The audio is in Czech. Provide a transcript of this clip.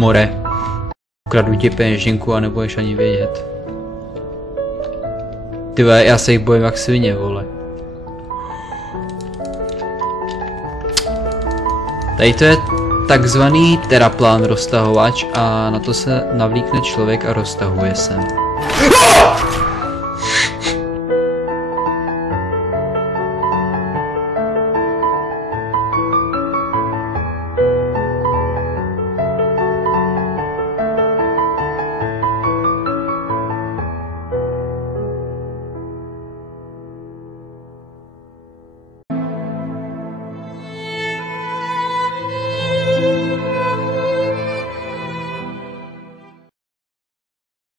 more. Ukradu ti peněženku a nebudeš ani vědět. Ty vole, já se jich bojím jak svině, vole. Tady to je takzvaný teraplán roztahovač a na to se navlíkne člověk a roztahuje se.